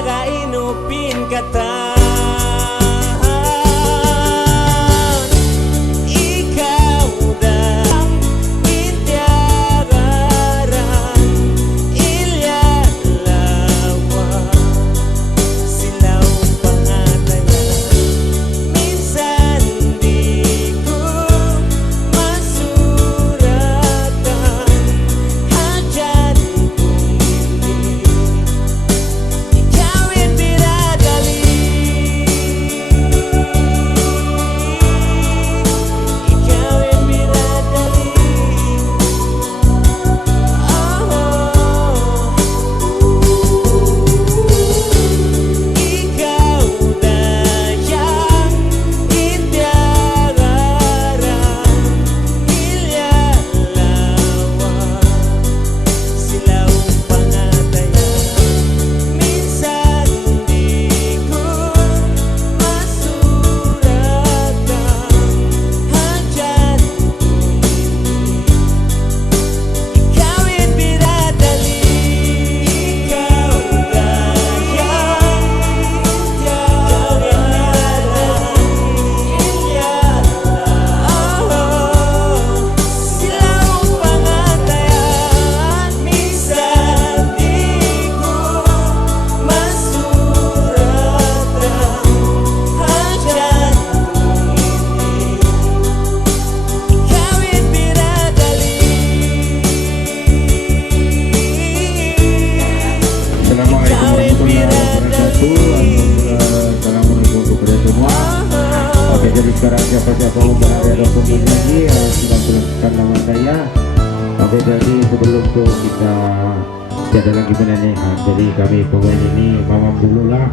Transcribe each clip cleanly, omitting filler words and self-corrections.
tiaga inupin kata. Jadi sekarang siapa-siapa mau berada ataupun bernyanyi sudah tuliskan nama saya. Oke, jadi sebelum itu kita tidak lagi menyanyi. Jadi kami pemain ini mamam dulu lah.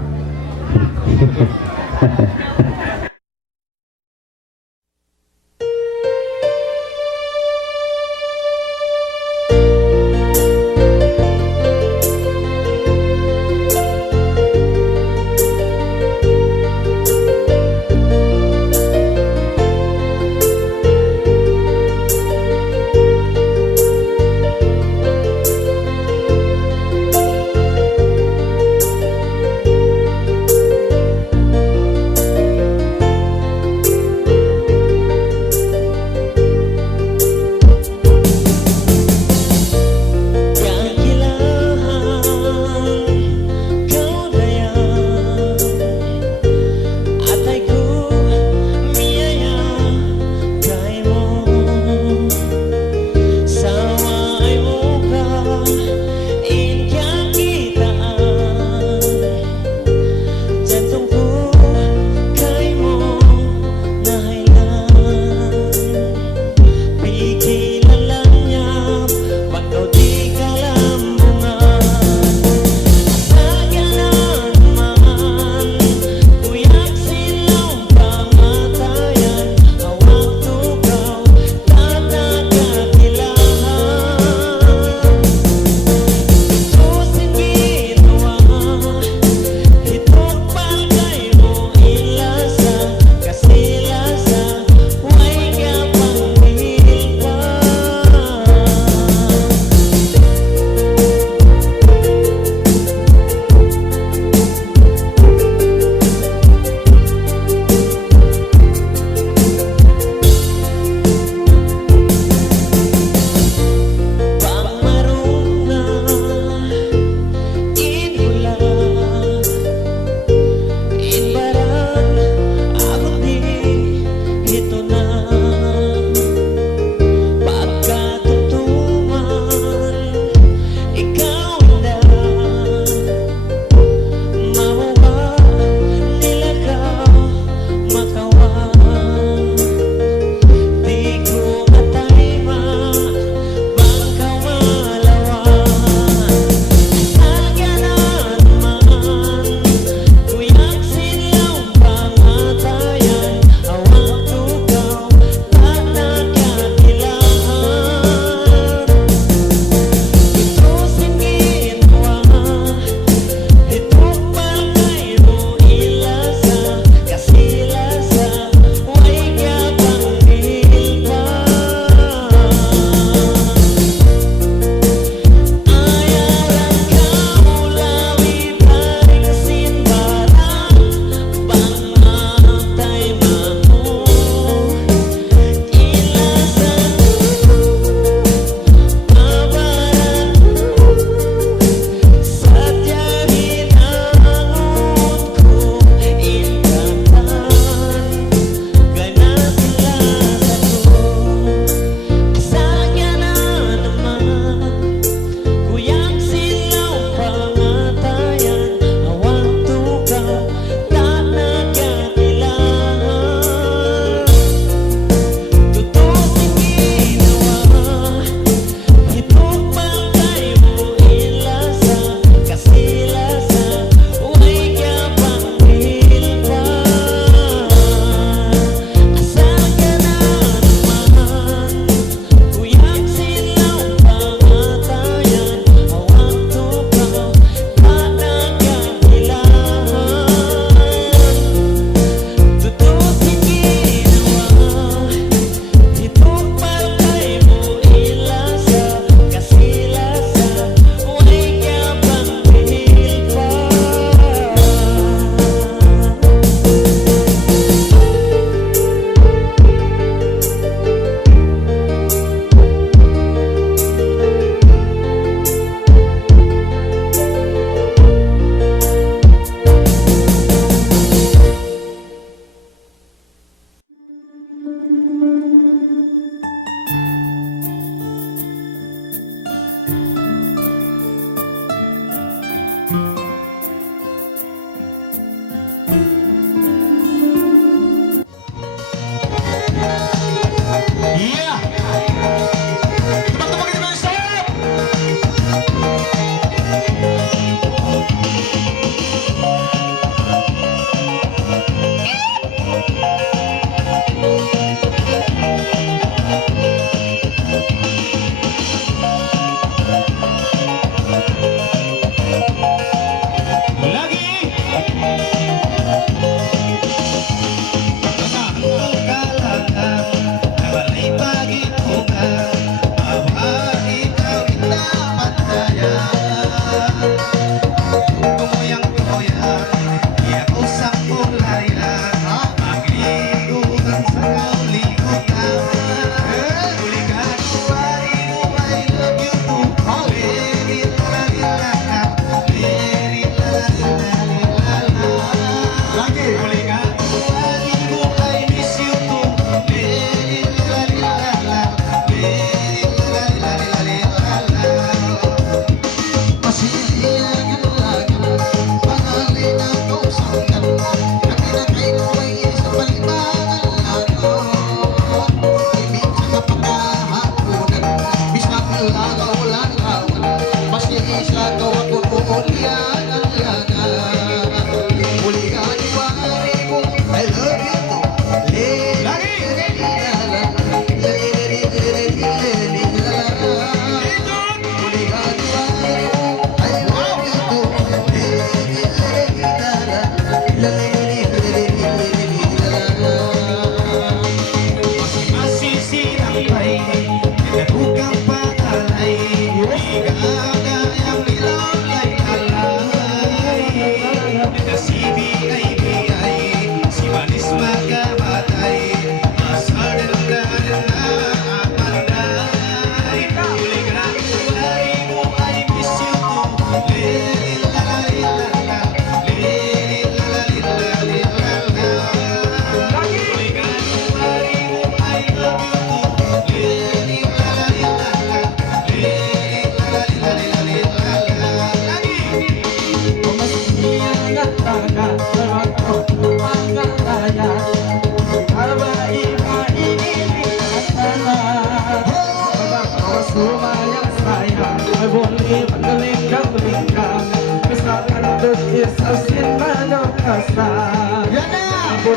Tausug is asin manok asa. Yan na! Abot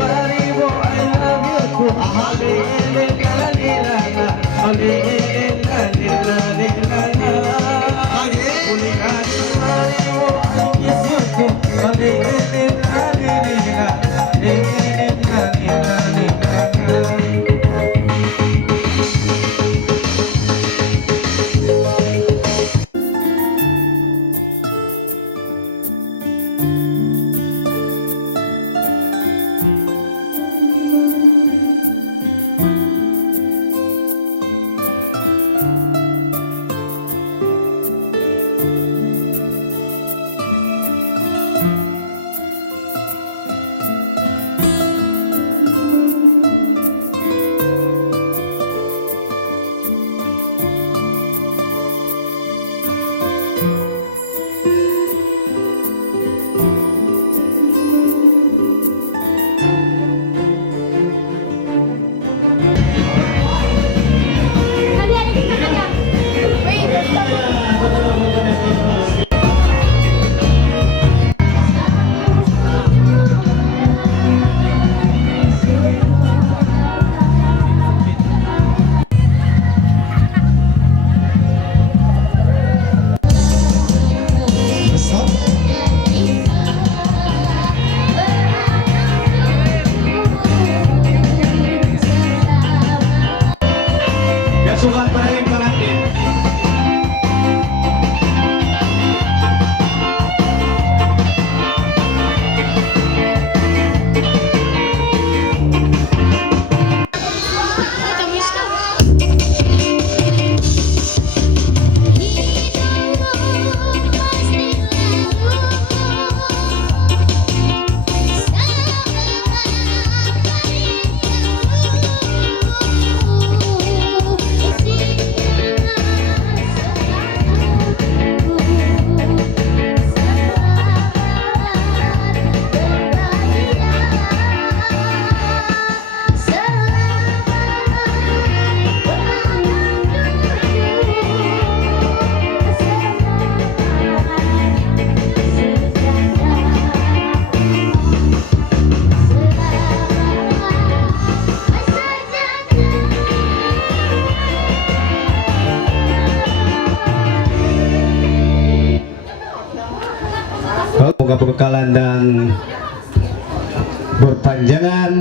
maribo I love you too. Alilala, alilala, ulikan maribo I kiss you too. Alilala. Sukat pa rin natin. Semoga berkekalan dan berpanjangan.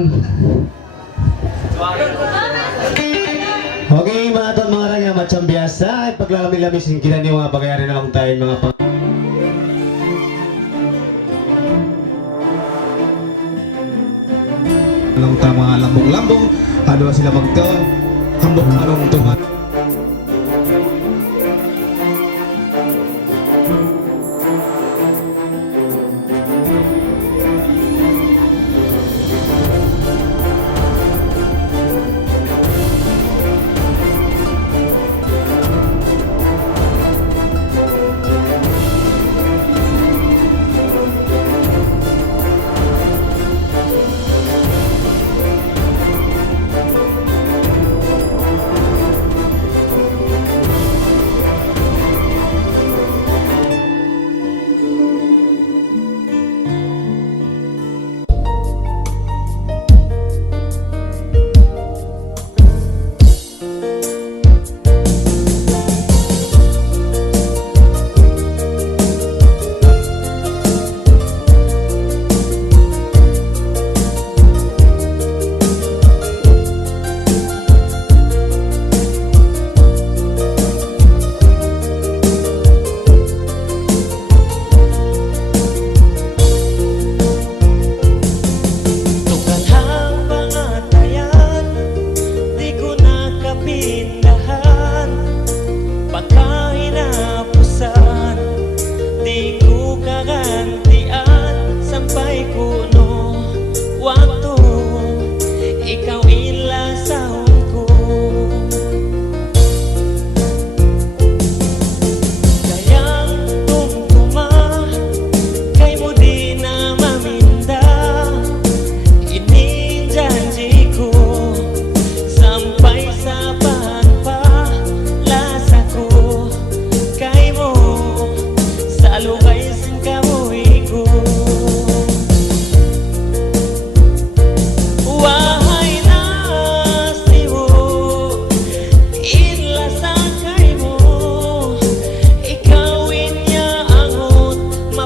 Oke, mga ton mga raya macam biasa, paglalami-lami singkiran ni mga pagayari na lang tayo mga lang tama lambong-lambong, ano sila magtaon, hambok anong tuhan.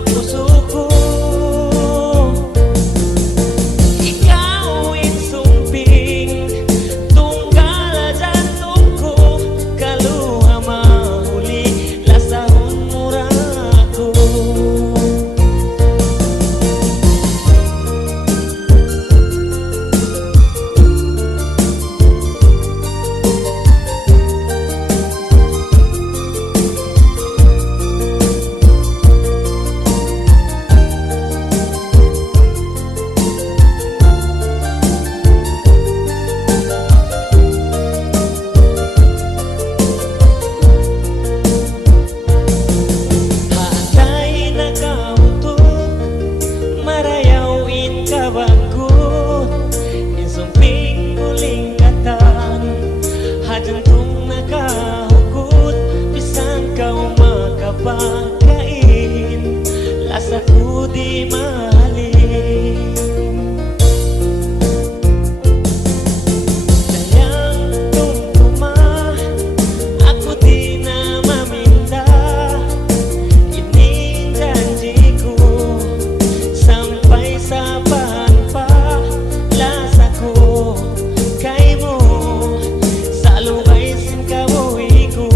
puso ko. Ikaw insumping tunggal jantong ko, kaluha mahuli lasahon mura ko. Hatay nakautok, marayawin kabagot, insumping uling katan, hajantong nakahugot, bisang kau makapagkain, lasa ko di mahalin. Sayang tumtuma, ako di na maminda, ini janji ko, sampai sa pa lasa ko, kay mo, sa lugay sin kabuhi ko.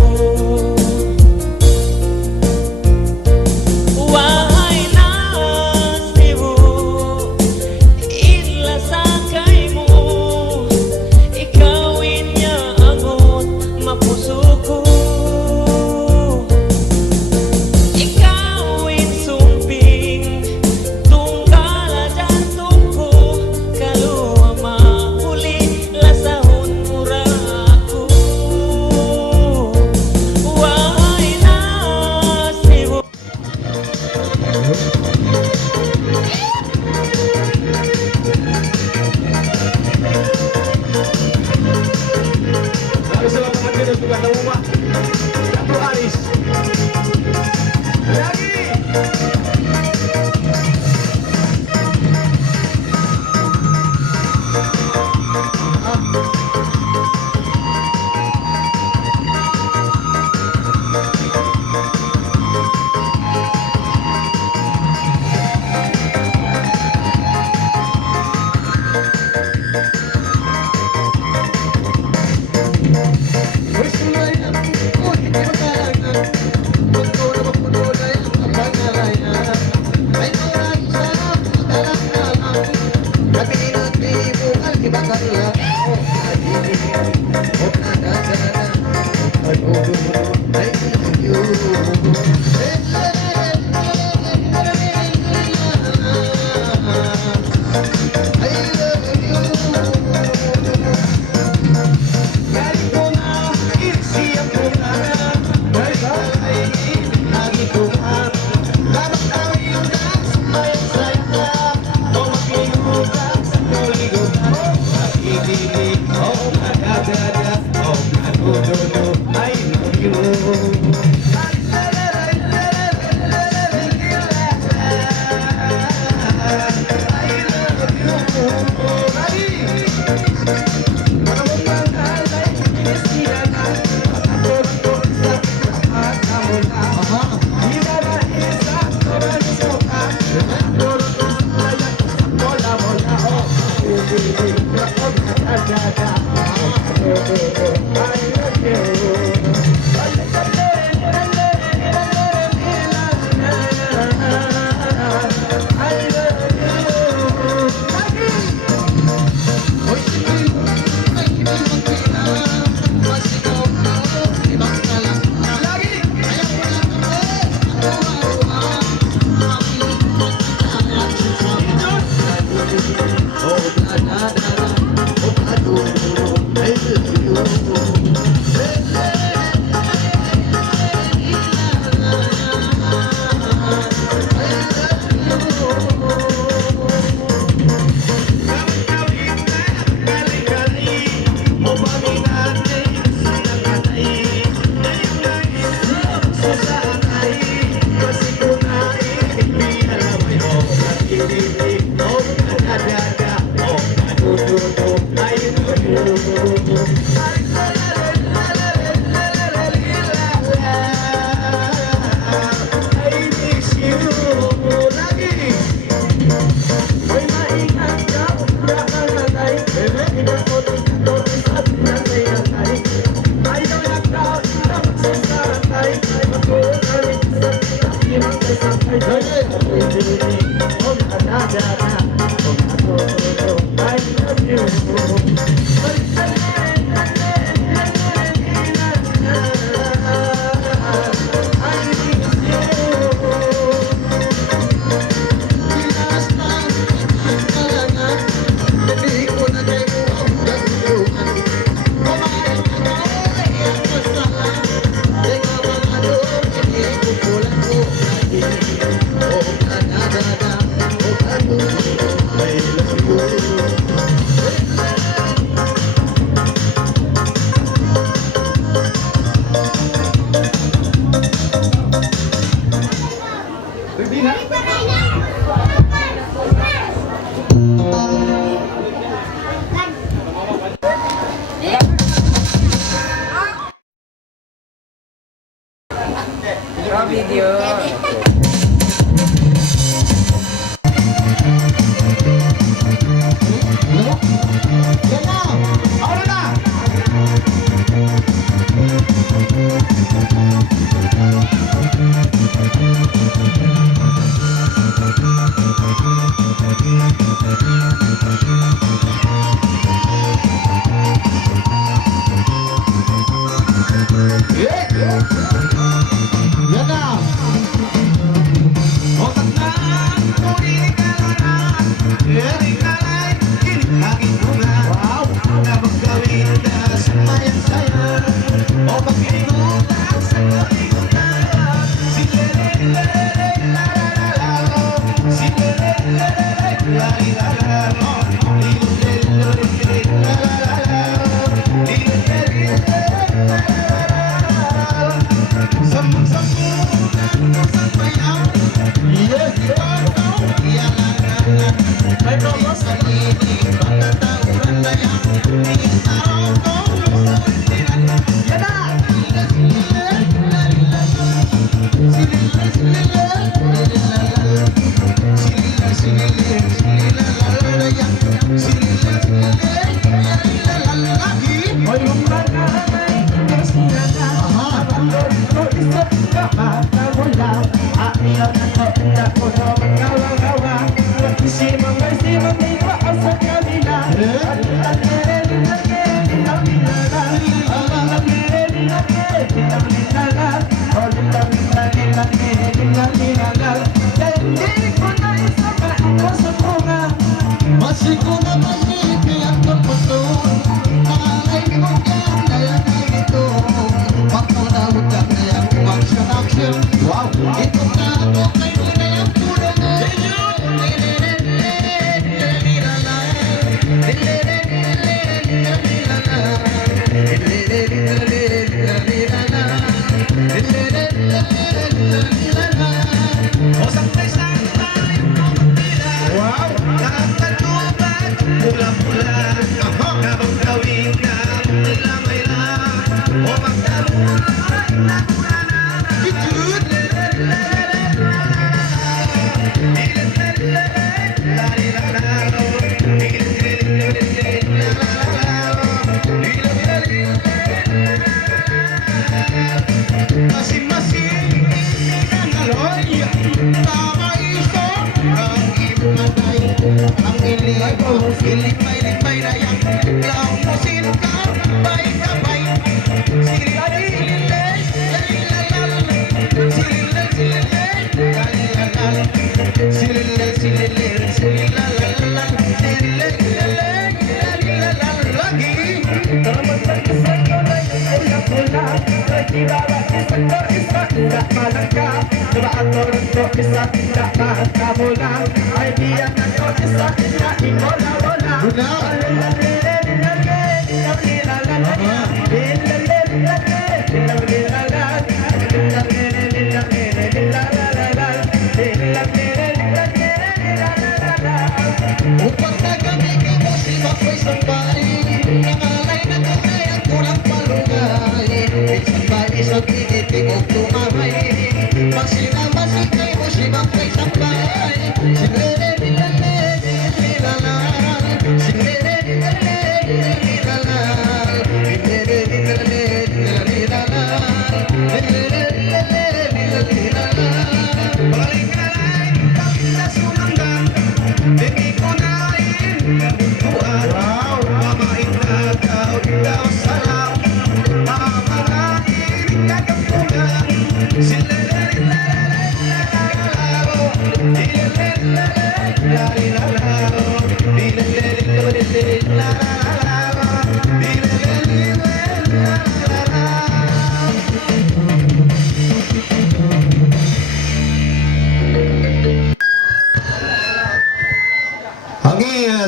Why not?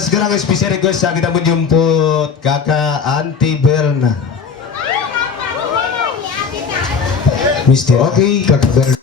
Sekarang spesial request kita menjemput kakak Anti Berna. Mister. Oke, kakak Berna.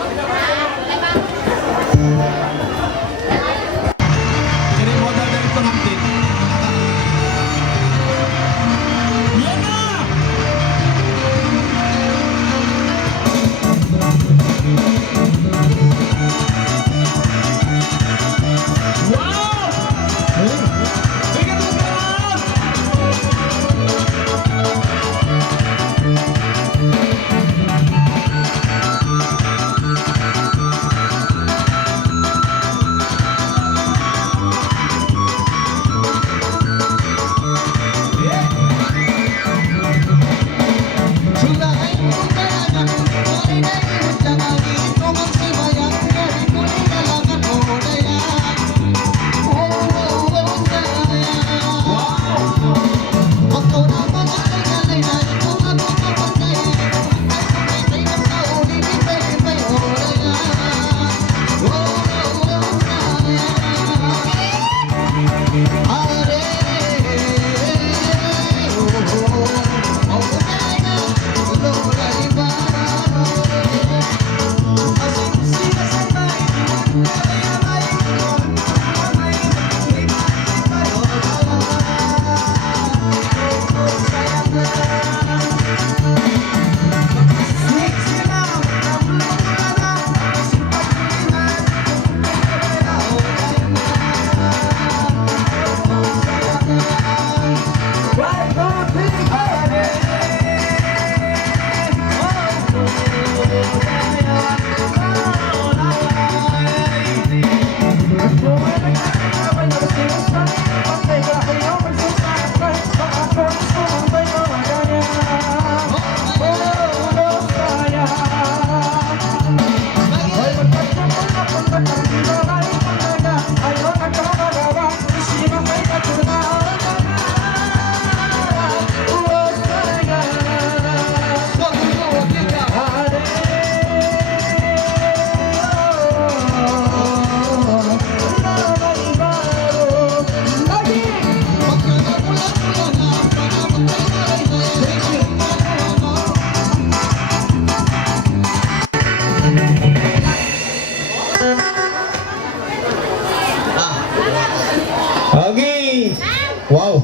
Wow.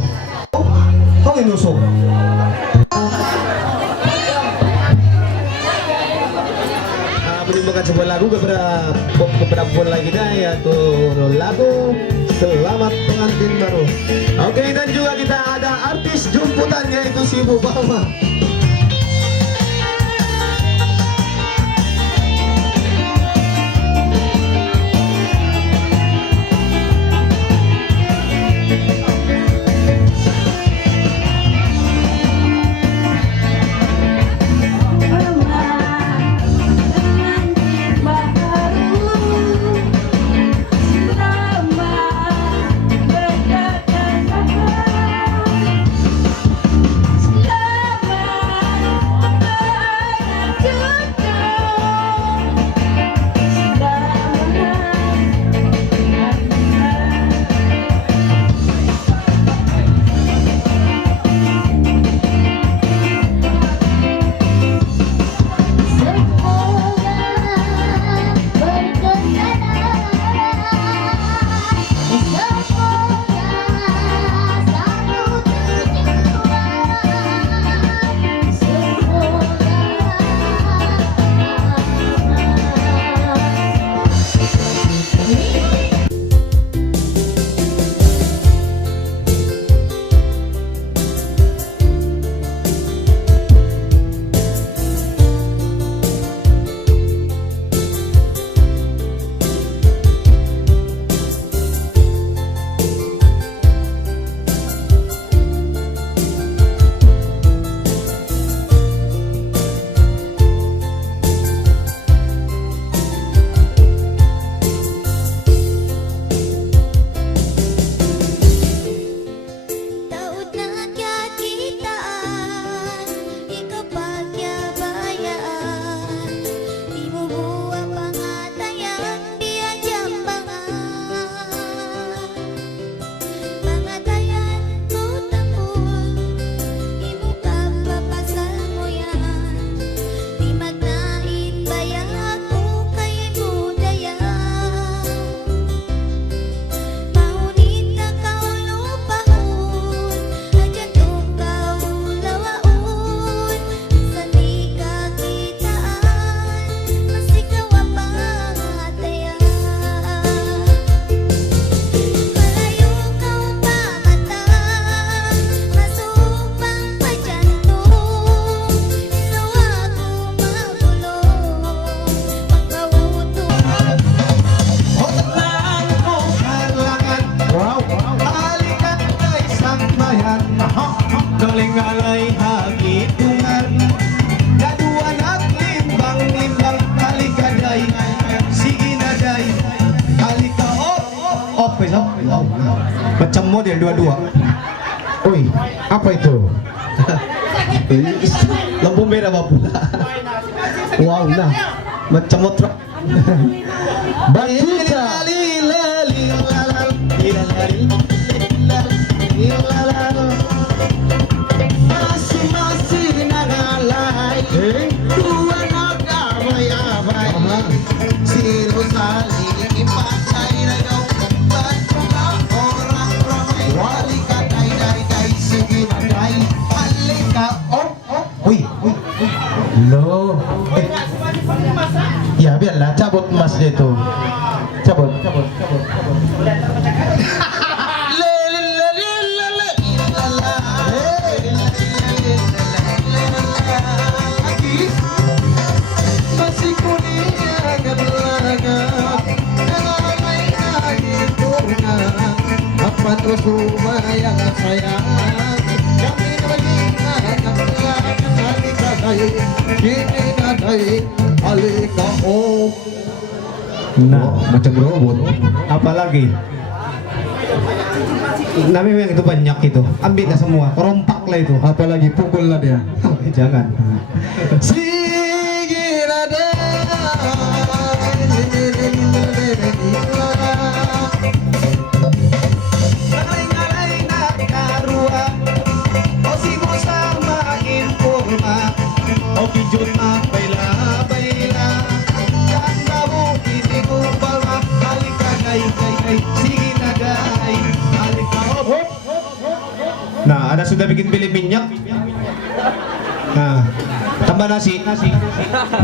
Kau inusok. Menimbulkan sebuah lagu beberapa bulan lagi dah, yaitu lagu Selamat Pengantin Baru. Oke, dan juga kita ada artis jemputan, yaitu si Ibu Bama. Macam model dua-dua. Oi, apa itu? Lampu merah bapu. Wow, nah macam motor. Batuta. Masih nagalay dua nagabay-abay sino saling ipatay na daw ba't mga orang ramay halika day sige na day halika uy Lo. ya biarlah cabut mas dia itu cabut masih kuning apa terus rumah yang sayang kami alika oh. Nah, macam robot. Apalagi namanya yang itu banyak itu ambil dah semua rompak lah itu Apalagi pukul lah dia. jangan Karena sudah bikin beli minyak. Nah, tambah nasi.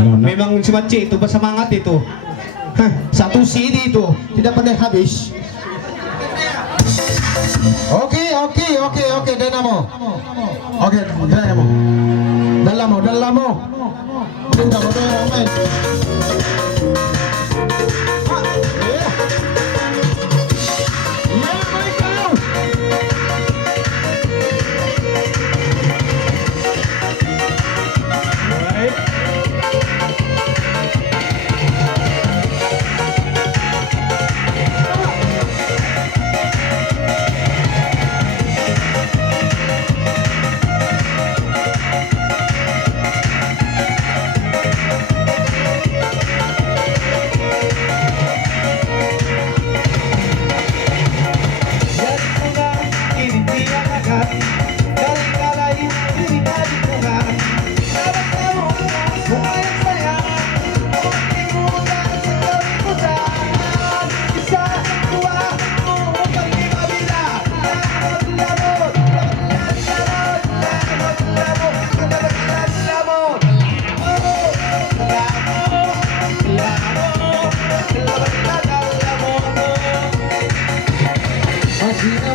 Memang si Maci itu bersemangat itu. Hah, satu CD itu tidak pernah habis. Oke, Dynamo. Oke, Dynamo. Dallamo. Udah main.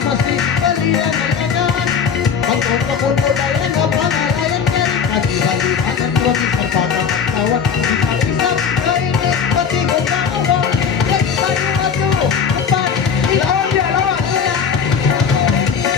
Masih kalian menangan pagkakapon mo dahil nga pangalayan ka rin Kadibalimanan ko sa pagkakatawa Isang kainit pati ko na ako Yes, tayo na to Lawan niya, lawan! Lawan niya!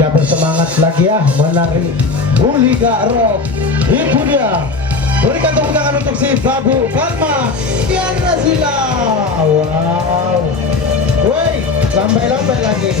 Dia bersemangat lagi ya menari Buliga Rock. Itu dia. Berikan tepuk tangan untuk si Babu Palma Tiara Sila. Wow. Woi, lambai-lambai lagi.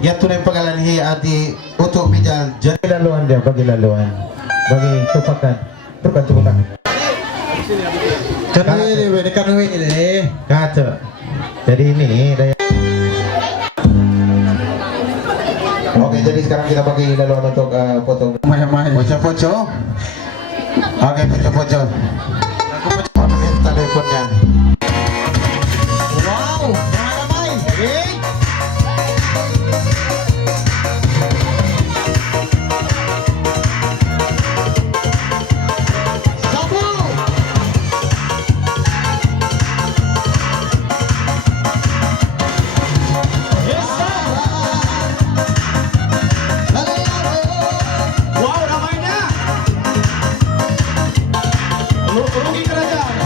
Ya tunai pagalan hi ati untuk bijal jadi laluan dia bagi laluan bagi tupakan tupakan Kanwe ini. kaca jadi ini daya. Oke, jadi sekarang kita bagi laluan untuk foto poco-poco. Oke, poco-poco. Aku minta teleponnya. Wow, ramai. Sabu. Wow, ramainya. Rugi kerajaan.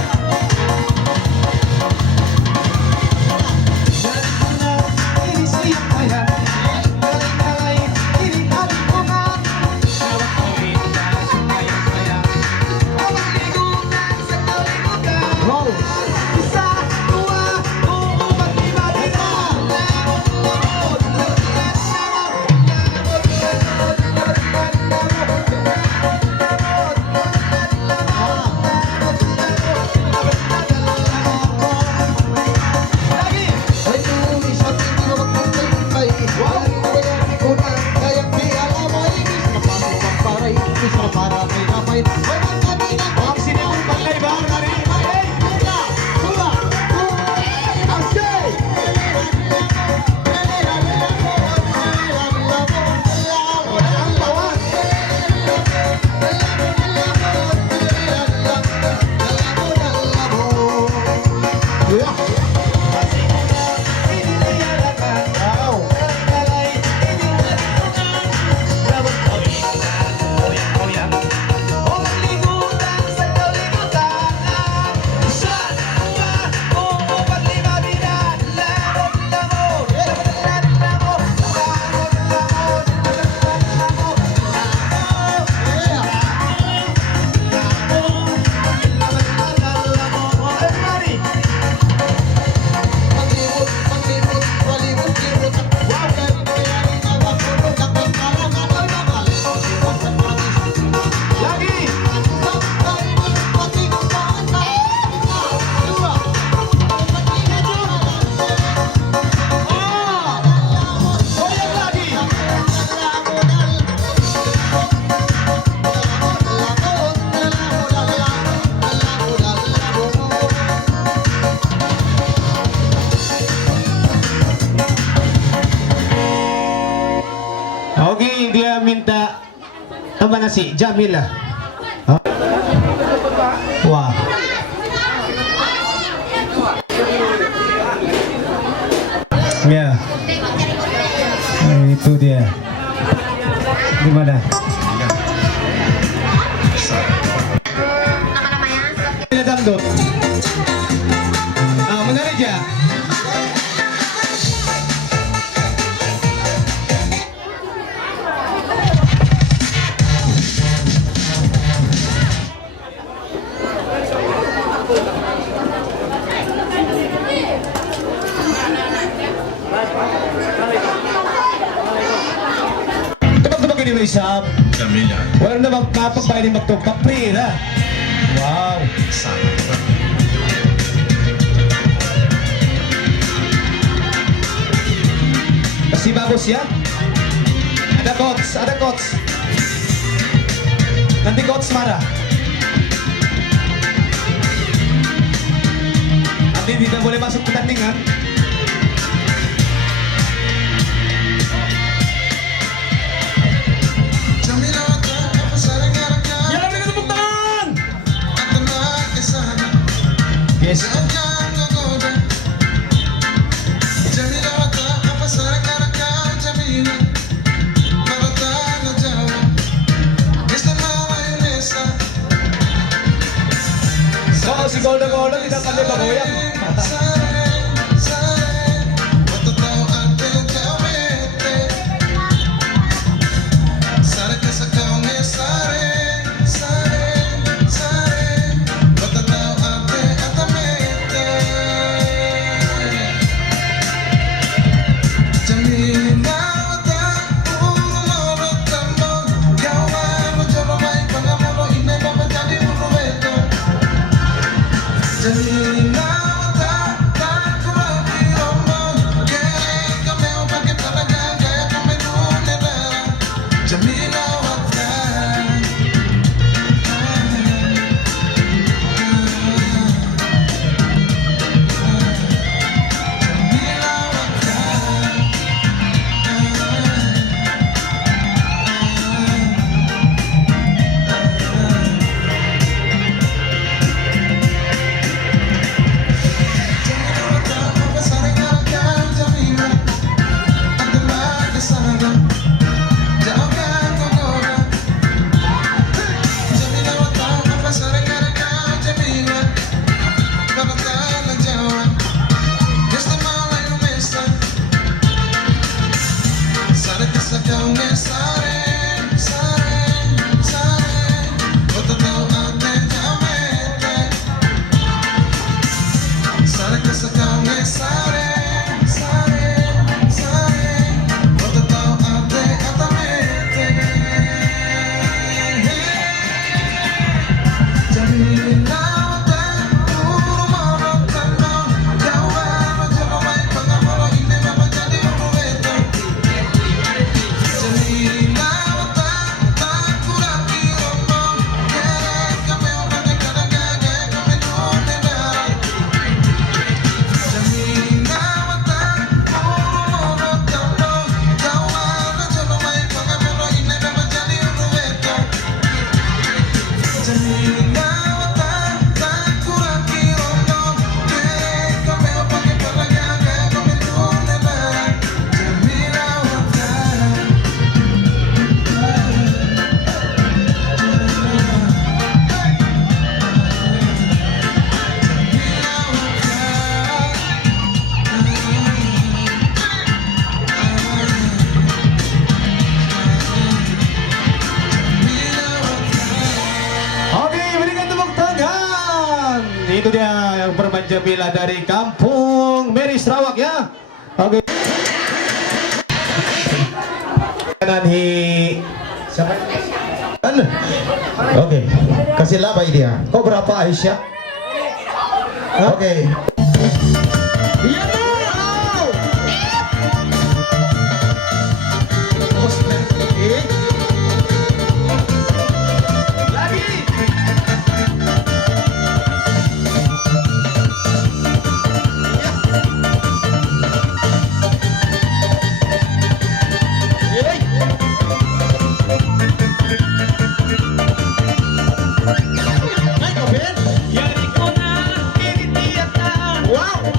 Ini siap saya. Kali-kali ini hari bunga. Jawab kita supaya saya. Lingkungan sekali muda. Wow. Bisa dua umat ibadah. Oke, dia minta apa nasi? Jamila. Wah. Ya. Itu dia. Gimana? Ini dangdut. Menarik ya. Tebak-tebak ini Isab. Jamila. Wala na magpapagbayad ni magtugpapri na. Wow. Masih bagus ya. Ada coach, ada coach. Nanti coach marah. Nanti tidak boleh masuk pertandingan. Ya, berikan tepuk tangan. Yes. So, si Golda Golda tidak pandai bergoyang. Itu dia yang bermanja bila dari kampung Mary Sarawak ya. Oke. Kanan siapa? Oke. Kasih labai dia. Kau berapa Aisyah? Oke. Iya mau. Lagi. Wow.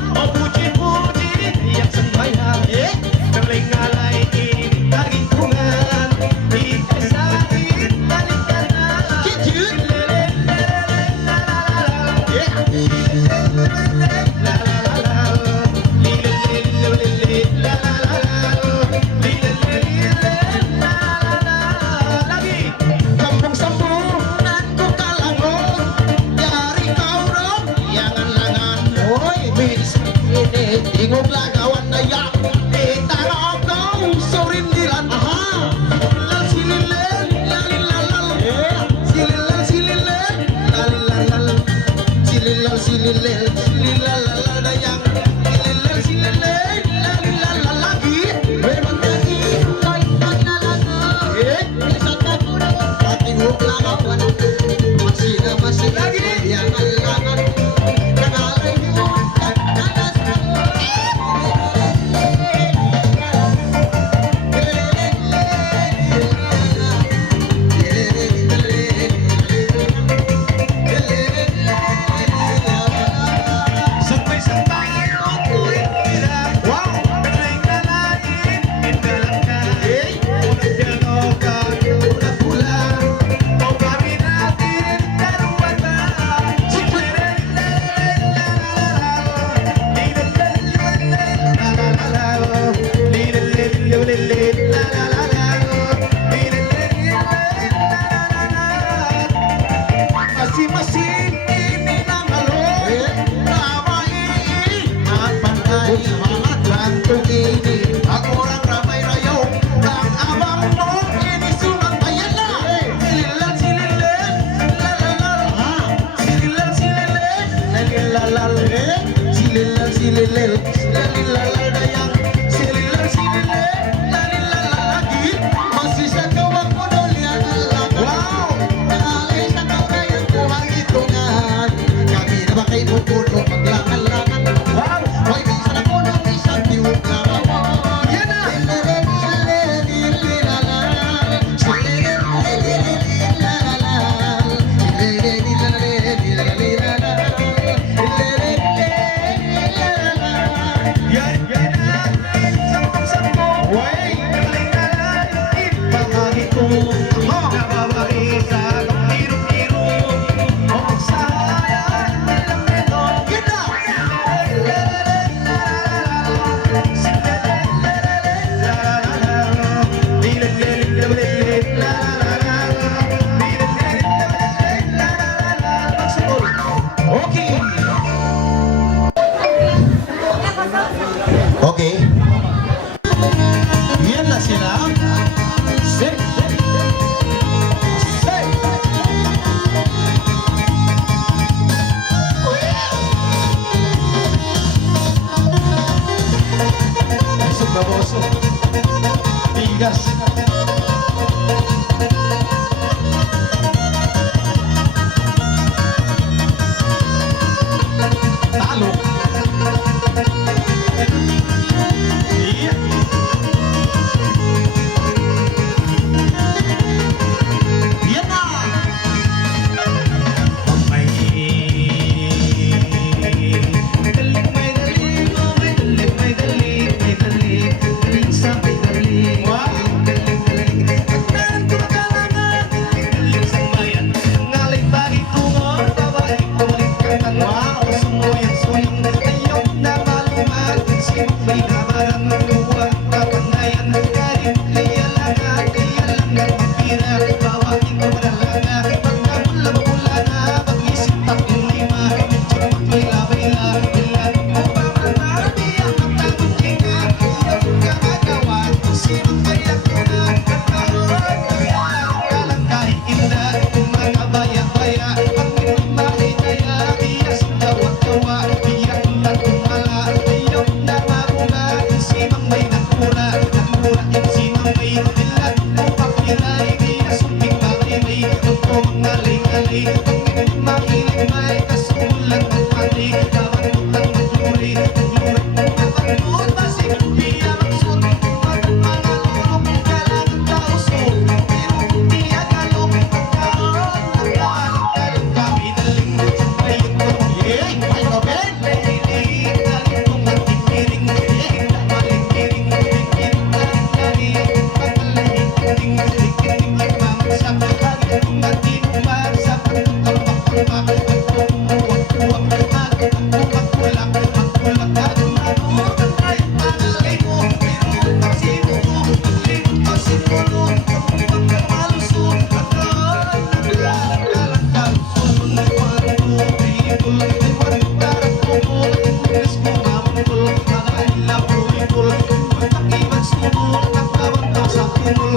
magtungol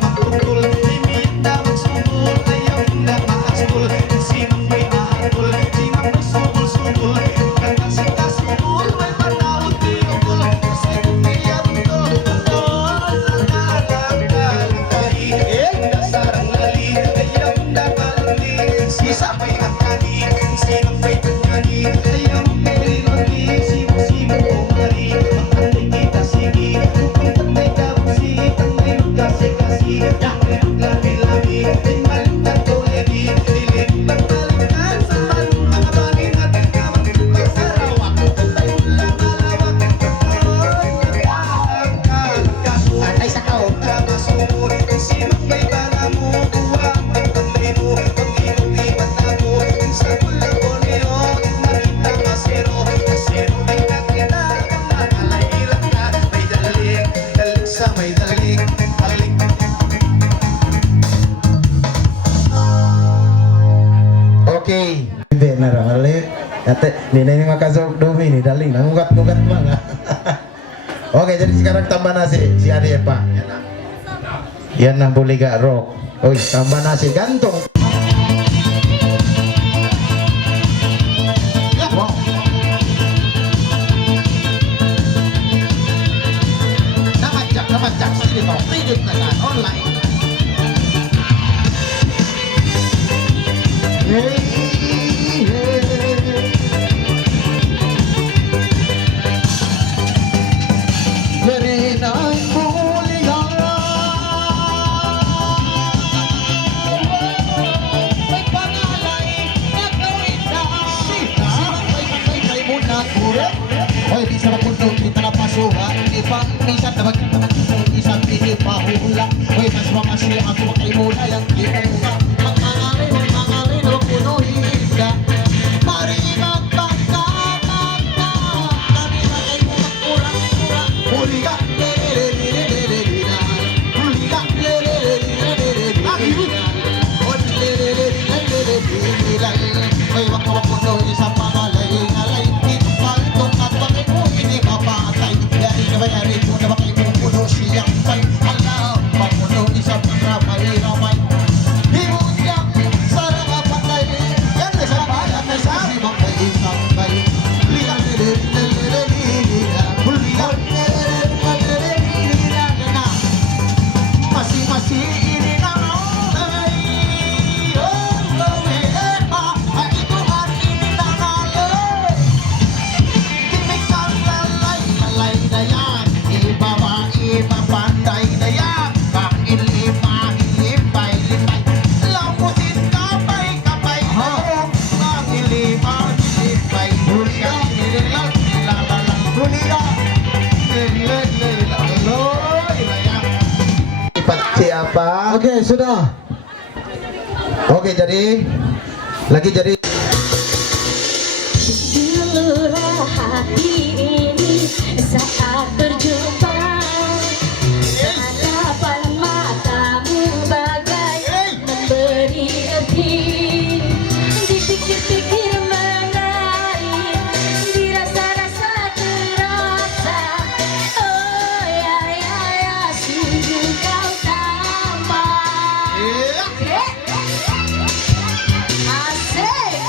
magtungol iminda magsugol ayaw inda magsugol si mambay mahatol si mambay sugol kasugol may panahon di ugol kasi kumilya butol kali dasarang lali ayaw inda malali si sabay nakali si mambay tanyani ayaw meliloni si mo kumari makantay kita sige kung tantay ka busi tantay magkasi-kasi yakay lami-lami malintan ko edi dilim pagbalikan sa manong mga bangin at kamang pagsarawak tantay mula malawak atay sa kaon kamasumod si magbay para mo kuha pagtantay mo pag-inuwi matago sa mula ko niyo nakita masero may nakita alay-ilang ka may dalig sa may dalig Okay. Hindi na ramali. Ate, ninay makasok dumi ni daling nangugat-ngugat mga. Okay, jadi sekarang tambah nasi si Ariff Pak. Yan ang buliga rock. Oy, tambah nasi gantong. Wow. Namajak, sini mau hidup dengan online. Very nice, Julia. May pangalay na gawin na sita. May muna kura. Hoy, di sa mapuntong kita na pasuhan. Di pa minsan na magkakakong isang pinipahula. Hoy, mas makasya ako makay muna yung kinuha. Ang mangalay no kunuhin ka. Maringat pagkakaka. Kami na kayo magkurang-kurang. Huliga, le-le-le-le-le-le-le-le-le. Huliga, le-le-le-le-le-le-le-le-le. Le-le-le-le-le-le-le-le-le. May wak-wak-wak-no, isang pangalay-ngalay. Dito pa itong kapatay mo, hindi ka patay. Yari ka ba yari mo na bakay mo puno siyang say. Alam, papuno isang pangramay-ramay. Di mo siyang sarang kapatay. Yan na sa bayan na sa simang kay isang kay. Huliga, le-le-le-le-le-le-le-le. Huliga, le-le-le-le-le-le-le-le. Masi-masi ini na alay. Oh, pa, ay ito ang ini na alay. Kimikang lalay na yan. Iba panday na yan. Ilipay. Lamusin kapay na yan. Ilipay. Huliga, lalala. Huliga, Ipat siapa? Oke, sudah. Oke, jadi lagi jadi Dululah hati ini saat berjumpa tatapan matamu bagai memberi arti. Dipikir-pikir menarik, dirasa-rasa terasa. Oh ya ya ya, sungguh kau tampan. Asik.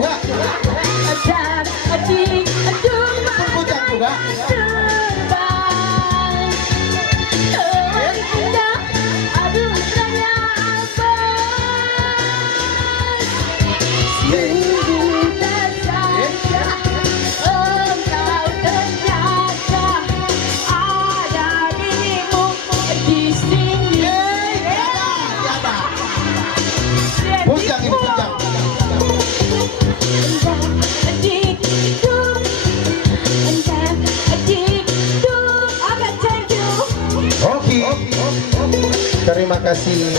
juga. Adak, adik, aduh Bujang juga. terbang. Oh indah, aduh raya abang. Sungguh tak sangka engkau ternyata ada dirimu di sini. Bujang ini bujang. Oke. Terima kasih.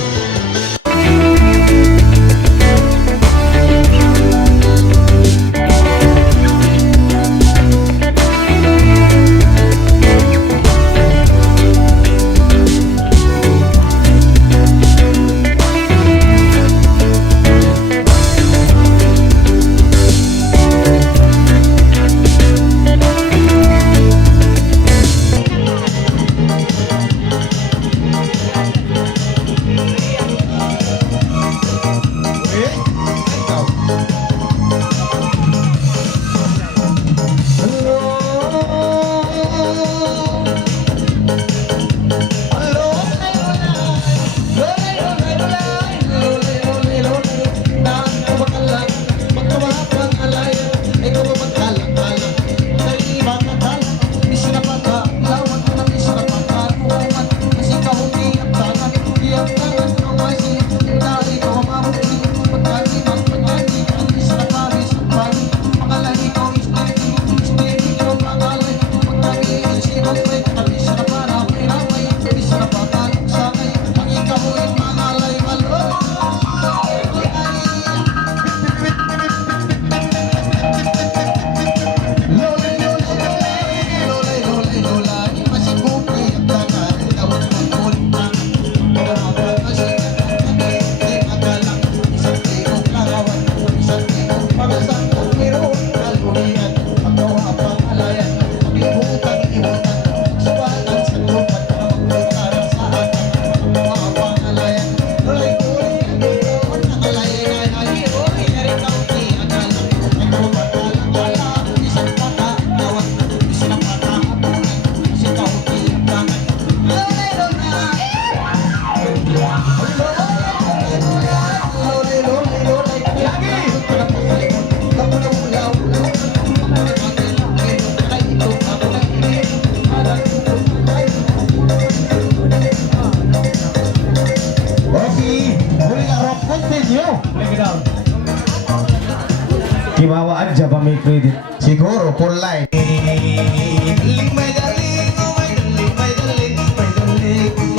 Kibawa aja pa may credit. Siguro, full line.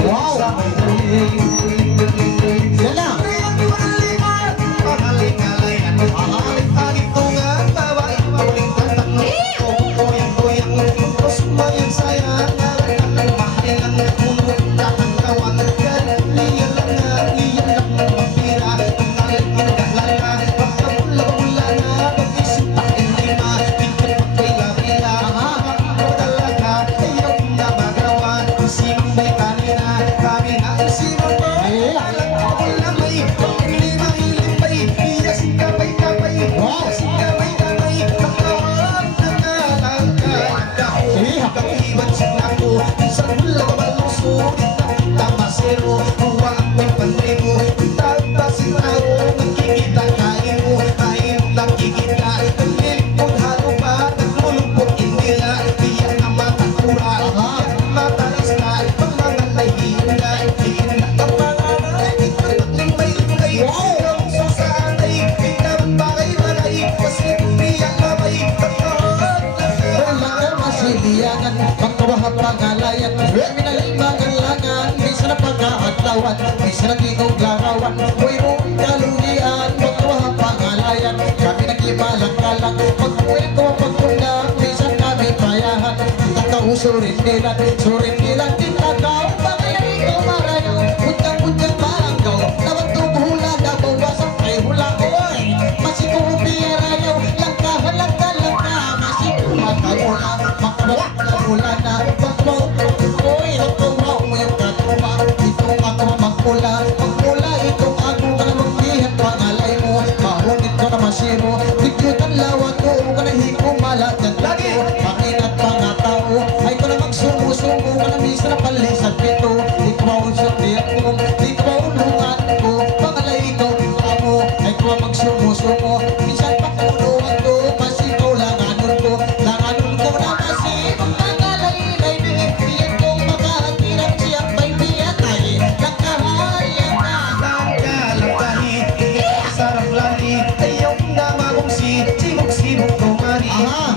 Wow! Yan lang. Pangalayan, minalimang galangan, bisa na pagkaadlawan, bisa na tingog larawan, mayroong kalugian, magkawahang pangalayan, kami nakibalang-kalang, pagpuwin ko pagpunang, bisa kami payahan, takausurin nilan, tinagaw, pangayari ko marayaw, utang-utang maanggaw, nawag tubuhulan, nabawasan kay hula, oy, masikuhong biyarayaw, langkahan, masikuhong makahula, makabawak na hula na, magmula itong ako ka na magbihan pangalay mo mahunit ko na masiro minsan napalisan pito. Ikaw ang sakit ko, ikaw ang lungan ko. Pangalay ikaw din mo, ay ikaw ang magsumo-sumo. Minsan pakuluan ko, kasi ikaw langanon ko. Langanon ko na masip ang pangalay-lay ni Iyan kong makahagirang siyang may biyatay. Langkaharian na Langkahi, sarap lali, ayaw na magungsi, sibog-sibog kumari.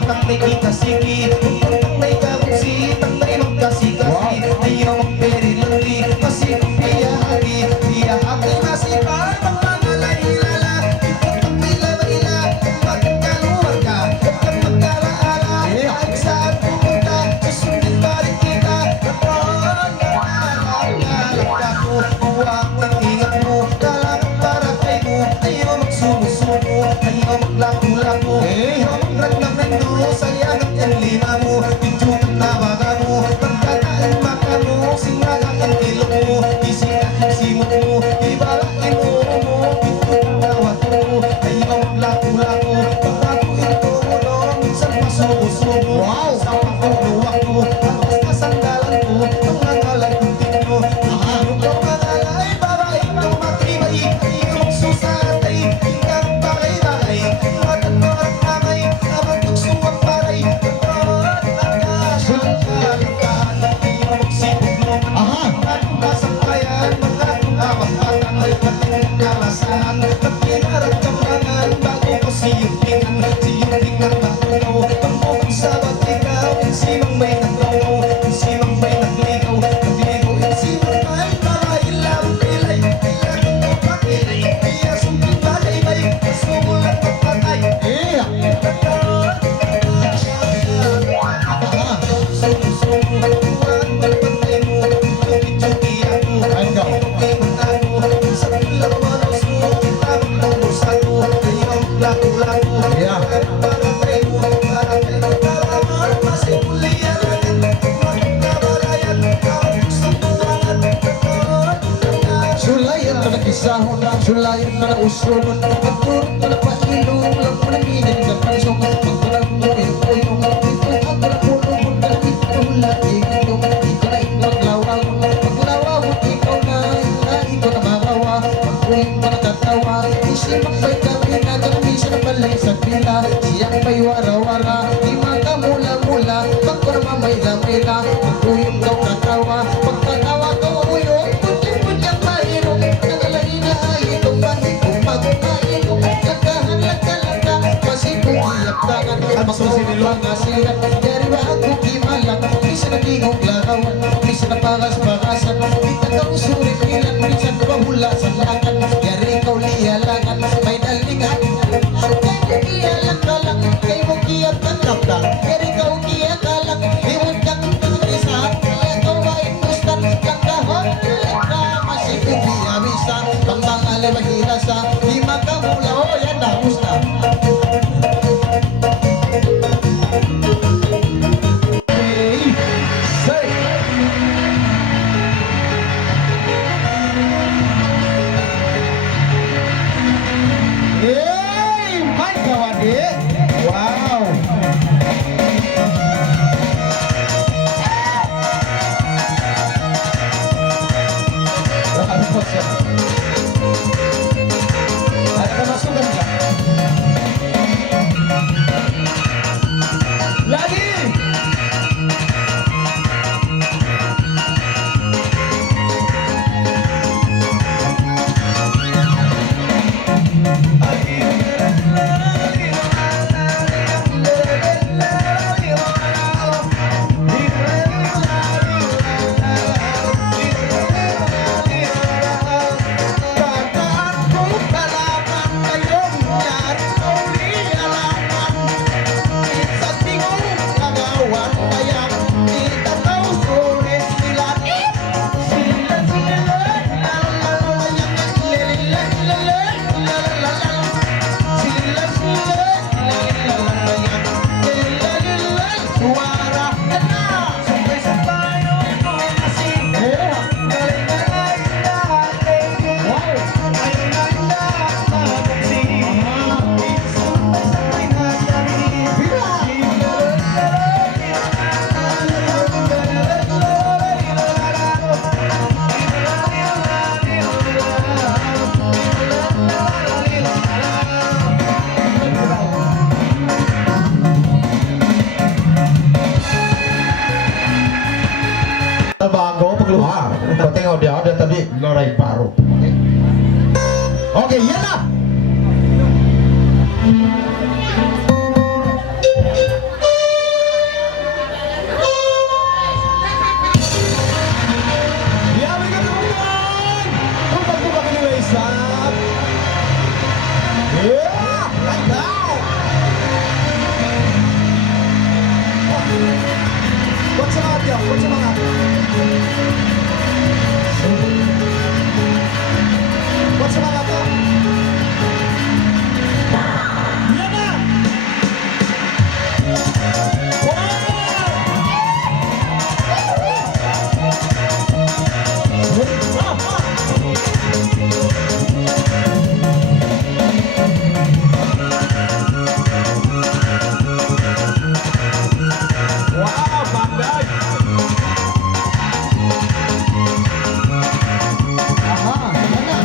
Tang may kita sige, tang may kabungsi, tang may magkasi-kasi. Ayaw magperi lali, masikap piyahati, piyahati masipar, pang mga lahilala. Ipot pang may labaila, magkaluwar ka, kapag magkalaala. Kahit saan pupunta, susundin pa rin kita. Naroon na nalalalak ako, buwak ng ingat mo, kailangan para kay mo. Ayaw magsumo-sumo, ayaw maglaku-laku, ayaw magraglamendo, sayangat yan lima mo. Pinjukat na baga mo, pagkakaan maka mo, singagang ang ilok mo, isinahin simot mo, ibalakin mo mo, pinjukat na wato mo. Ayaw maglaku-laku, pagkakuin ko mo no, minsan masuko-suko. Sa pagkukuwak ko, alas na sanggalan ko, mga ngalan kong tinyo. Ayaw ko mangalay, babae ko matibay, ayaw magsusatay, hinggang bagay-bagay, matan mo at amay, abang tugsumang paray. Sulayan ka na kisahon, sulayan ka na usulon, pagturot ka na pailong, lang mo na minin ka pansong, magkarang mo yung ito'y at na puno mo na ikaw lagi itong, ikaw na ipaglawaw, paglawaw, ikaw na magawa, pagkuhin ka na katawa, isimak ba'y kami na kamisa na balay sa pila, siyang may wara-wara, di makamula-mula, pagkura mamay-lamay-la, pagkuhin ka katawa, pagkatawa ka uyong, puting-puting mahirong, nagalain na ayong, mahirong, mag-mahirong, lagkahan-lagka-lagka, masipong iyaptangan, magsusinilong asiran, dari ba ako kimalang, misa na tingong larawan, misa na pagas-pagasan, kita kang surit-ilan, misa na bahula sa lakan, dari ikaw liyalangan, may dalingan, kay mo kiyalang ka lang, kay mo kiyat ang kapta, dari ikaw kiyat ka lang, iwan kang isa, kaya ikaw ay mustan, langkahon, langka, masipong iyabisa, pang mga lebahirasa, di makamula, oh yan na, musta. bago pagluha. Kau tengok dia ada tadi lorai baru. Oke, ya lah. Ya, berikan teman-teman. Tumpah-tumpah ini Wesap. Ya, right now. Buat semangat ya, buat semangat. Buat semangat ya. Iya nak. Wow, pandai. Aha, mana?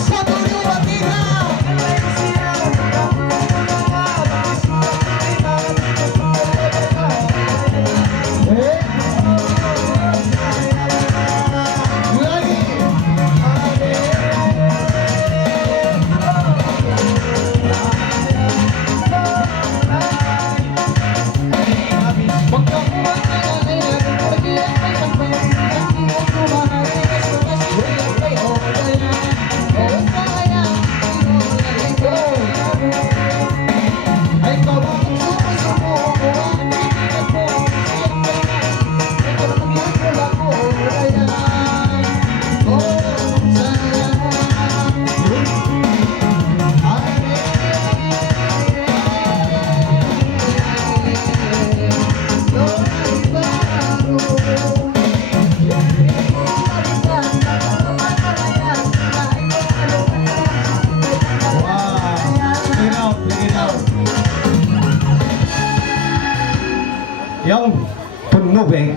Satu, dua, tiga. Lagi. Yang penuh beng.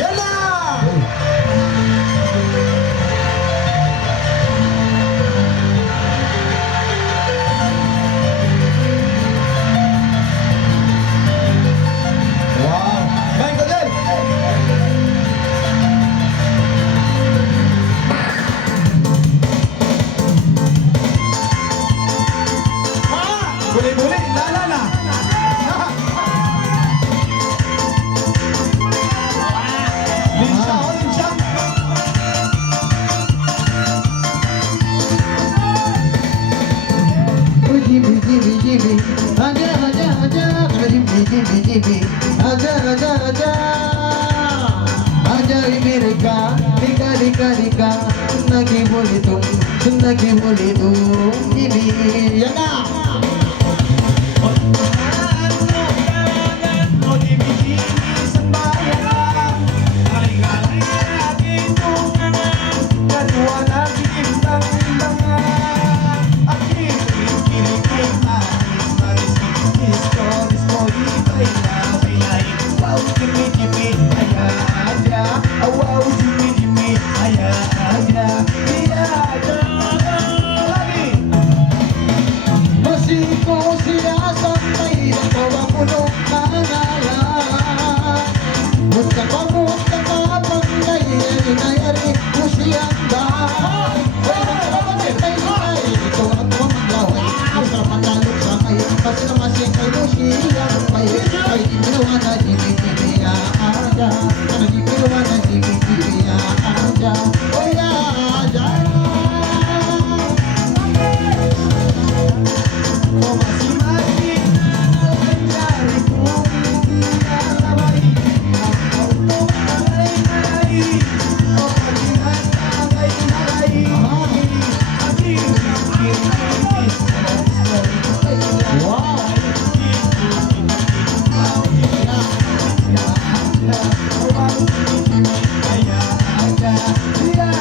Yalah. Wow, main kejel. Boleh-boleh, lah. Lincah. Lagi boleh tu ini ya nak. Yeah.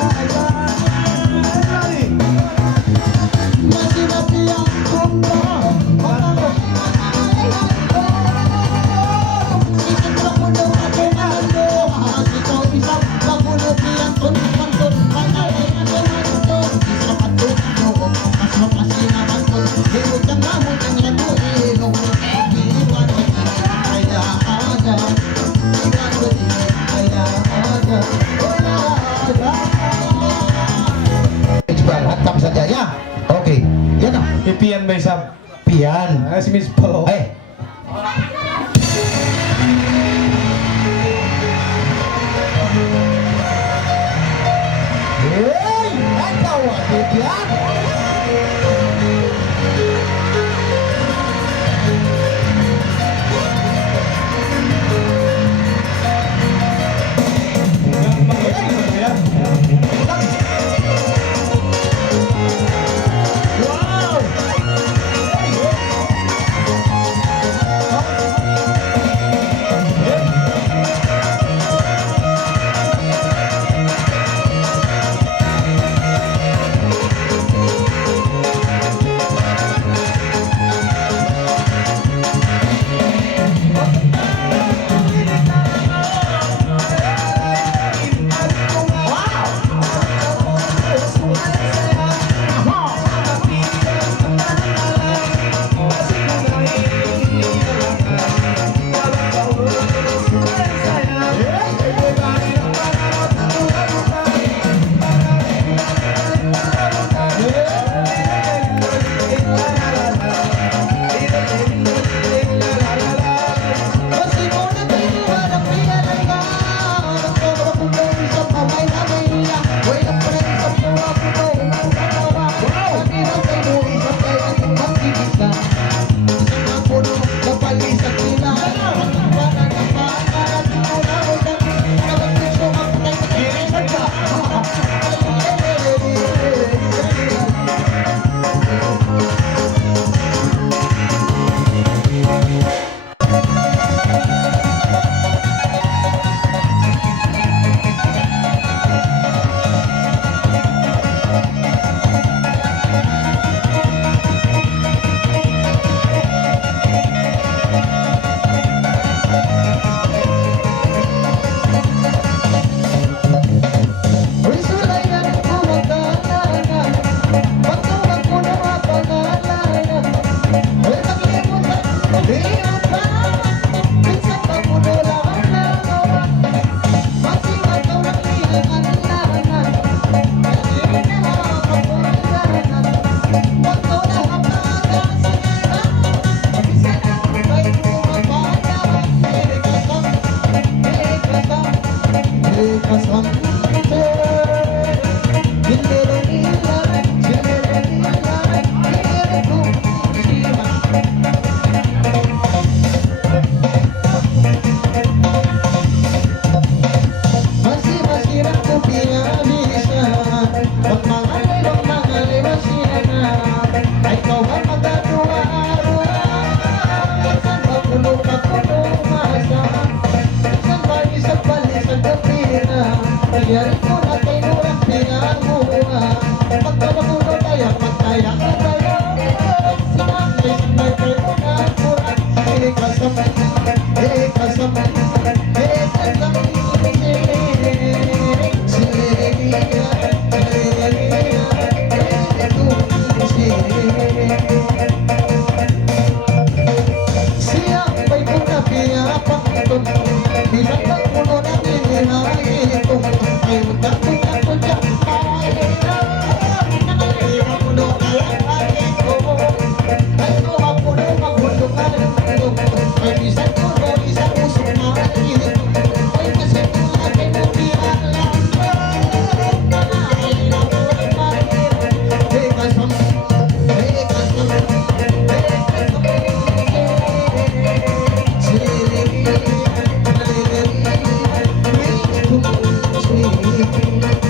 pian may sa pian. Si Miss Polo. Ay. Hey, ikaw pian. Sweet.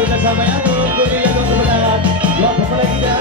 bekerjasama ya untuk dilihat kepada dua pemain kita.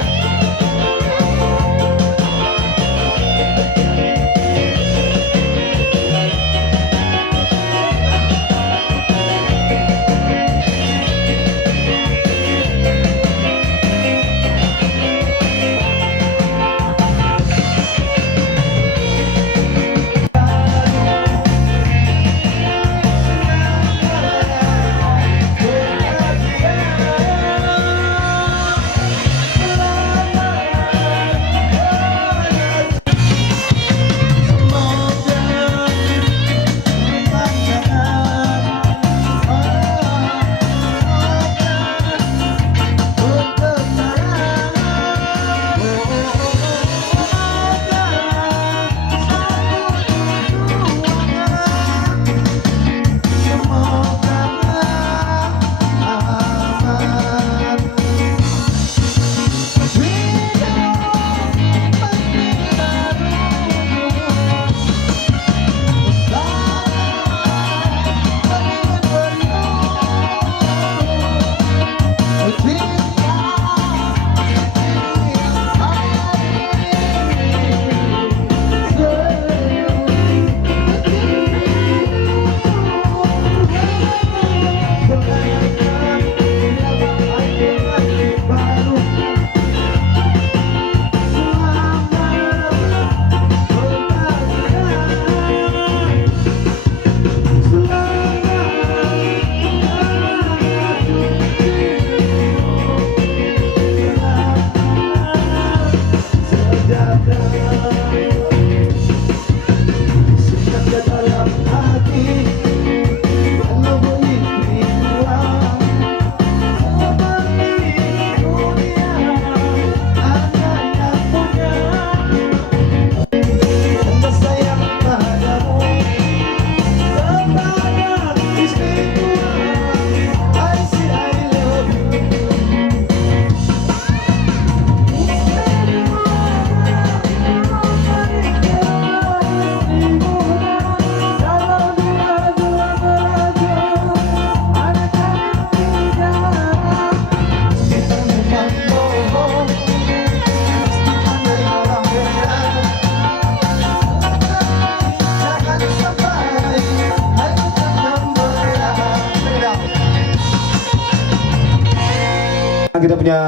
Kita punya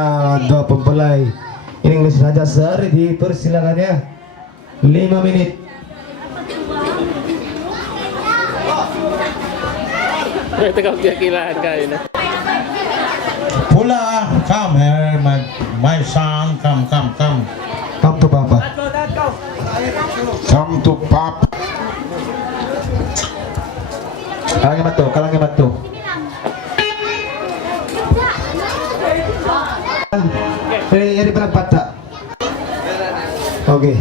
dua pempelai. Ini saja sehari dipersilakan ya. 5 menit. Tegak dia kilaan kayo na. Pula, come here, my son, come. Come to Papa. Come to Papa. Kalangnya batu. Ini berapa tak? Oke.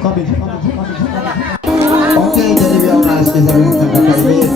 Oke, jadi biar orang spesial kata ini.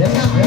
Yan na.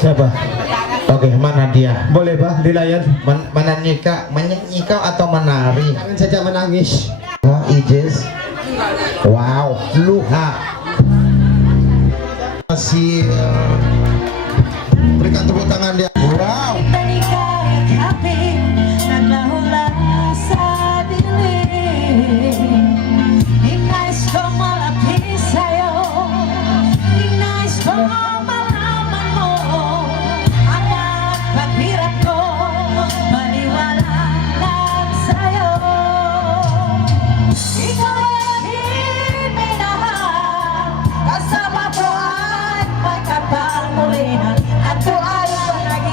Siapa? Oke, mana dia? Boleh bah di layar. Mana menyikau atau menari? Jangan saja menangis. Oh, Ijes. Wow, luha. Masih berikan tepuk tangan dia. Wow. Kasama po ay pagkapang muli na ako ay panagin.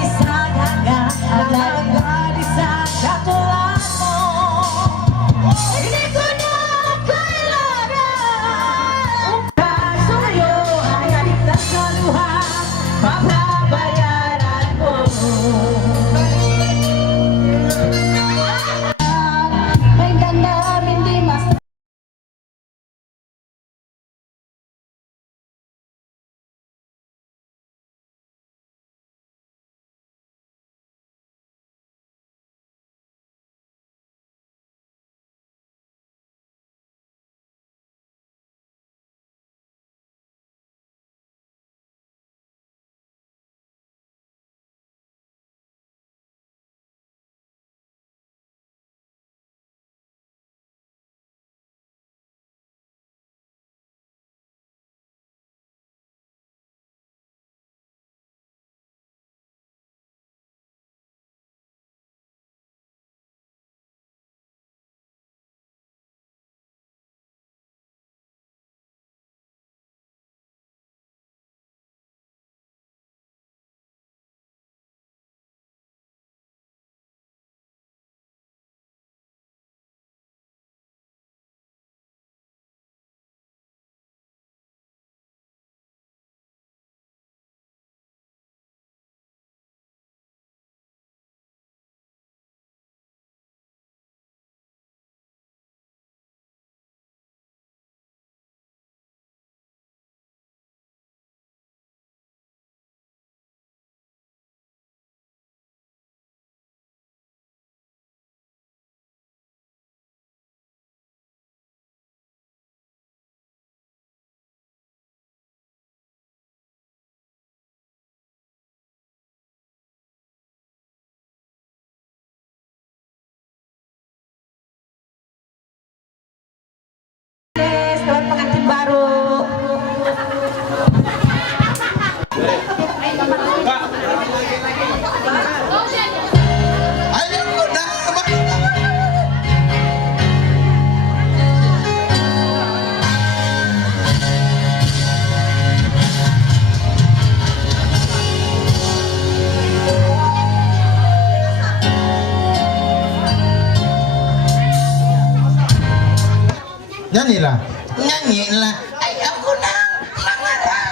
Nyanyilah. Nyanyilah. Ayam kunang mangarah.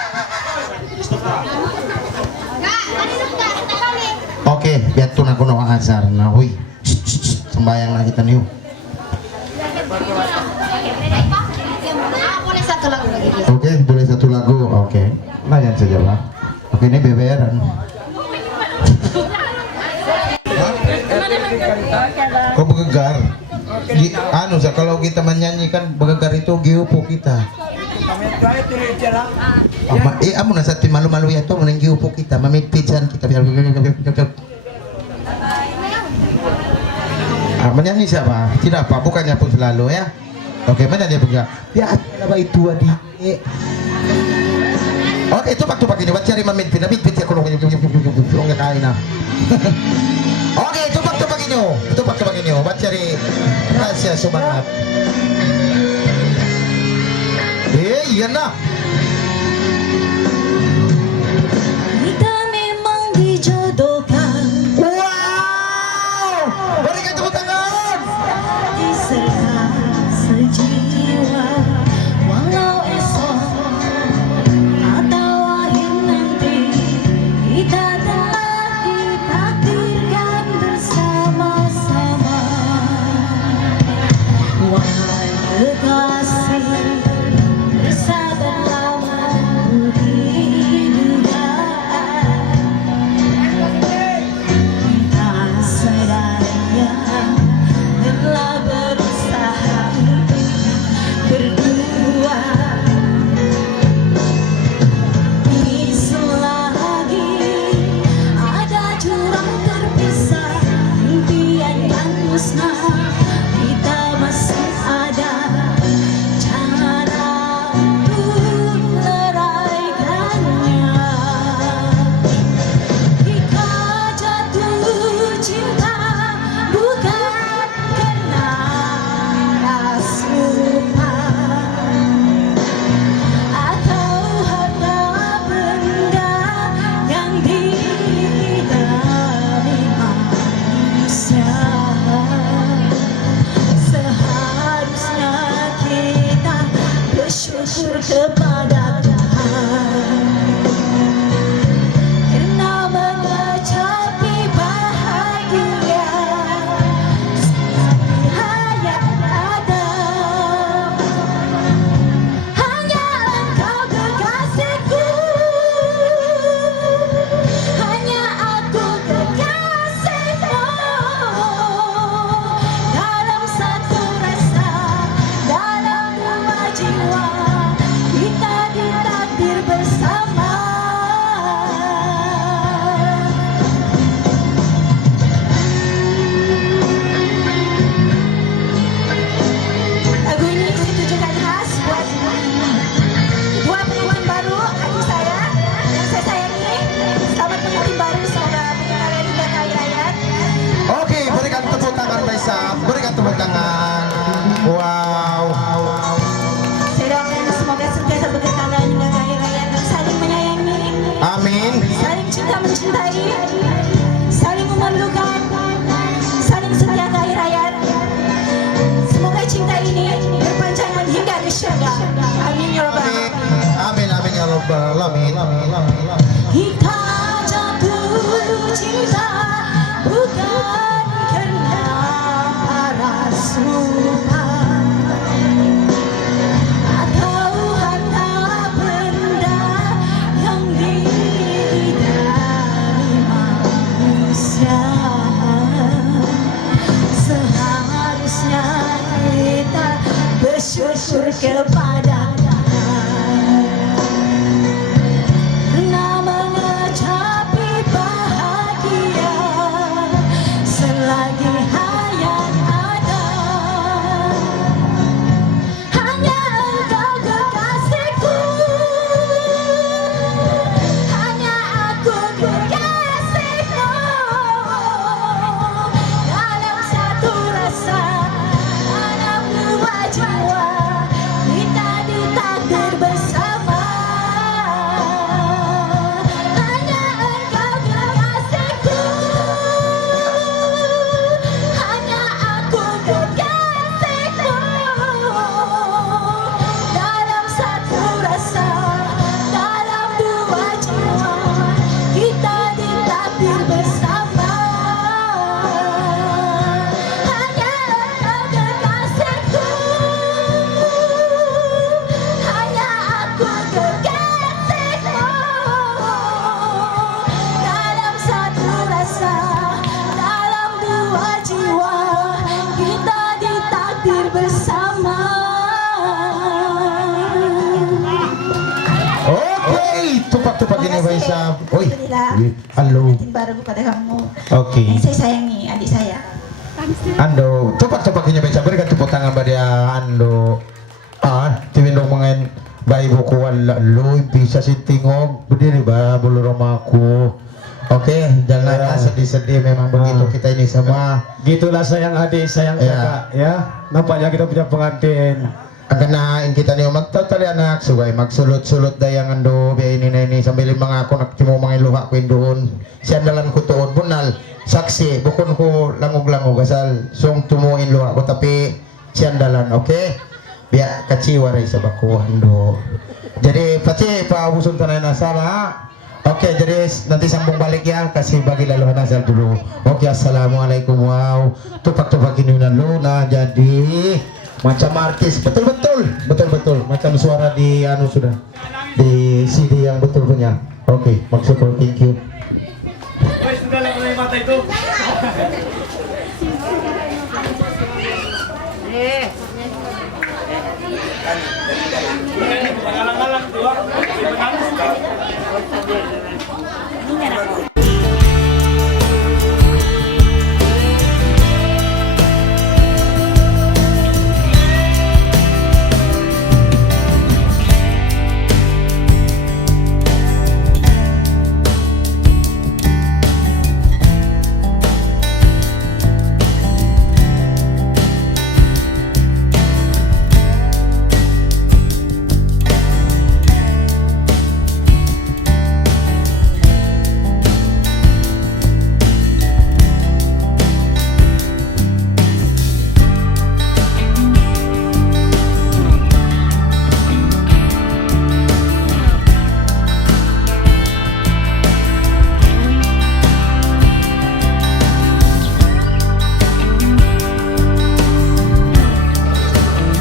Oke, biar tuna kuno azar. Nah, hui. Sembayang lah kita nih. Boleh satu lagu lagi. Oke, boleh satu lagu. Oke. Layan saja, Pak. Oke, ini beberan. Kok bergegar? Anu, kalau kita menyanyikan bergegar itu giupo kita. Amu nasati malu-malu ya tuh meneng giupo kita, mamigpijan kita biar menyanyi siapa? Tidak apa, bukannya pun selalu ya. Oke, menyanyi juga. Ya, apa itu adi? Oke, tupak ini buat cari mamigpin ya kalau ngomongnya kain. Oke, tupak ini buat cari rahasia semangat. Iya nah. Kita memang dijodohkan. Wow, berikan tepuk tangan. Serta sejiwa, walau esok atau akhir nanti kita telah ditakdirkan bersama-sama. Wahai kekasih, bersabarlah menunggu dugaan. Kita seadanya telah berusaha berdua. Ini selagi ada jurang terpisah, impian yang musnah, kita masih ada cara untuk meraihkannya. Kita jatuh cinta bukan karena rasuka atau harta benda yang diidami manusia. Seharusnya kita bersyukur kepada Tuhan karena mencapai bahagia hayat ada. Hanya engkau kekasihku, hanya aku kekasihmu. Dalam satu rasa, dalam dua jiwa, kita ditakdir bersama. Lagu ini ditujukan khas buat dua penyanyi baru, adik saya yang saya sayangi. Selamat pengantin baru, semoga kalian hingga kaya raya. Oke, berikan tepuk tangan Maisa. Berikan tepuk tangan. Wow. Saya doakan semoga sentiasa berkekalan hingga kaya raya dan saling menyayangi, Amin. saling cinta mencintai, saling memerlukan, saling setia kaya raya. Semoga cinta ini berpanjangan hingga ke syurga. Amin ya rabbal alamin. Amin. Amin ya rabbal alamin. Kita jatuh cinta bukan karena rasuka atau harta benda yang diidami manusia. Seharusnya kita bersyukur kepada Tuhan karena mencapai bahagia selagi hayat ada. Hanya engkau kekasihku, hanya aku kekasihmu. Dalam satu rasa, dalam dua jiwa, kita tupak ini ba isa? Uy, Alhamdulillah. halo. Tin baru kepada kamu. Oke. Yang saya sayangi adik saya. Ando, tupak ini ba isa? Berikan tepuk tangan ba dia Ando. Tiwindong mga bayi buku wala lo bisa sintingog berdiri ba bulu romaku. Oke, jangan sedih-sedih, memang begitu kita ini sama. Gitulah sayang adik, sayang kakak ya. Nampaknya kita punya pengantin. Aganain kita nih magtatali anak subay magsulot-sulot dayangan do biya ini na ini sambil mga ako nakitimo mga iluha ko doon. Siyandalan ko tuon bunal saksi bukon ko langog-langog asal song tumuin luha ko tapi siyandalan, oke? Biya kaciwaray sa bakuhan do. Jadi pasti paubuson tanay na sala. Oke, jadi nanti sambung balik ya, kasih bagi laluhan asal dulu. Oke, assalamualaikum. Wow, tupak-tupak ini luna jadi macam artis, betul, macam suara di anu sudah di CD yang betul punya. Oke, MAGSUKOL, thank you. Sudah mulai mata itu. Ngalang-ngalang tuh.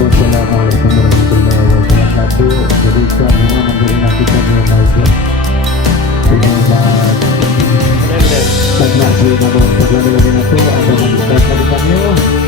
Assalamualaikum warahmatullahi wabarakatuh. Jadi semua menggunakan yang baik. Terima kasih. Terima kasih.